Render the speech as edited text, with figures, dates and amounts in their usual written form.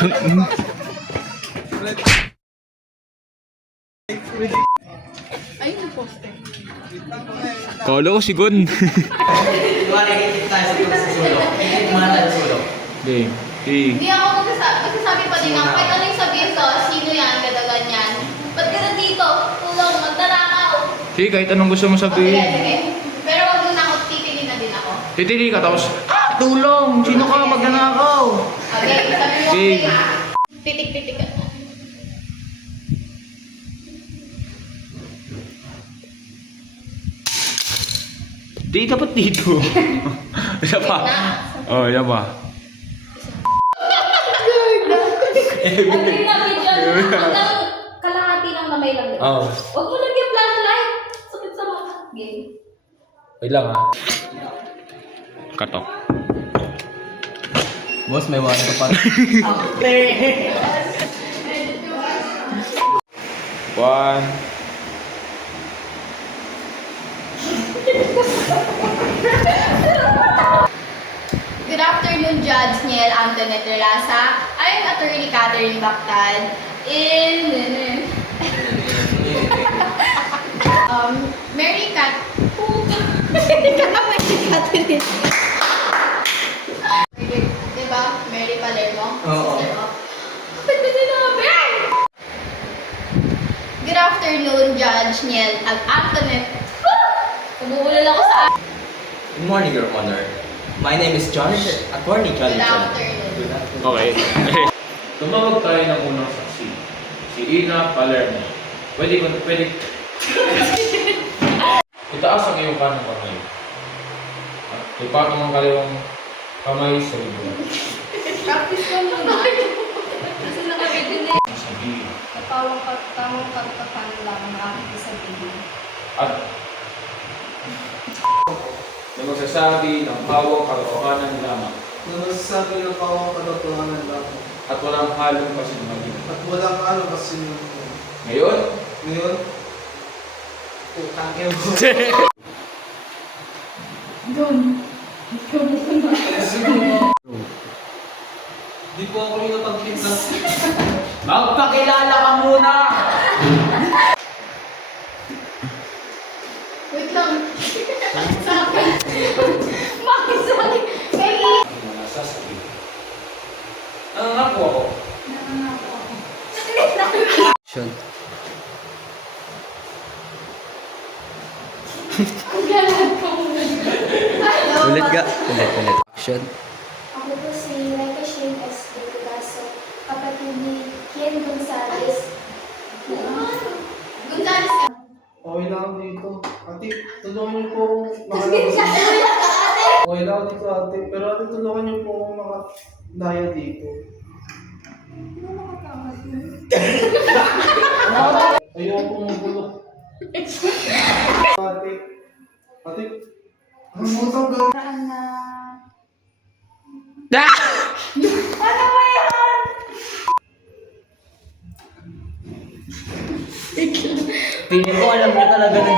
Ayun yung poster. Kala ko si Gon. Game. Hindi ako magsasabi pa din ako. Kahit ano yung sabihin ko, sino yan, gadagan yan. Ba't ka nandito? Tulong, magdarakaw. Sige, kahit anong gusto mo Sige, sabihin. sige. Pero wag muna ako, titili na din ako. Titili ka tapos, tulong! Sino ka? Magnanakaw! Okay, sabi mo Okay. okay, ha? Titik-titik ka. Di, dapat dito. Yan pa. Oh, yan pa. Hindi natin dyan. Hanggang kalahati lang na may lang. Oo. Huwag mo lang yung flashlight. Sakit sa mata. Game. Wait lang ah. Katok. Boss, may wala ka pa. One. Good afternoon, Judge Niel Antoinette Terasa. I'm Attorney Catherine Bactad Mary Cat... Mary Catherine. Diba? Mary Palermo? Oo. Sister ko. Kapit na sinabi! Good afternoon, Judge Niel Antoinette. Umuulol ako sa... Good morning, Your Honor. My name is Attorney Johnny. Good afternoon. Okay. Tumawag tayo ng unang saksi. Si Ina Palermo. Pwede. Itaas ang iyong kanang kamay. At ipatong ang kaliwang kamay sa libro. Practice ko muna. Kasi nakabidin na Sabihin. tamang karapatan lang ang aking sabihin. At na magsasabi ng pawang katotohanan lamang Nung nasasabi ng pawang katotohanan lang at walang halong pasinungalingan. at walang ano kasi yun. Ngayon, Ngayon, putang ina mo. Doon. Ikaw muna. Di po ako yung napagkita. magpakilala ka muna! Wait lang. Sa akin. Bakit sa akin? Kaya Mga sasabihin. Nangangako ako. nangangako ako. Action. Kung galad ko muna. Hello. Ulit ga. Ulit. Action. Ako po si Laika Shane S. Picasso, kapatid ni Ken Gonzalez. Gonzales ka. Okay lang ako dito. Ate, tulungan niyo po akong makalabas. Okay lang ako dito ate. Pero ate, tulungan niyo po akong makadaya dito. Ayoko pong magulo. Ate. Ate. Ang mutang gawin. Paraan na Feeling ko alam niya talaga na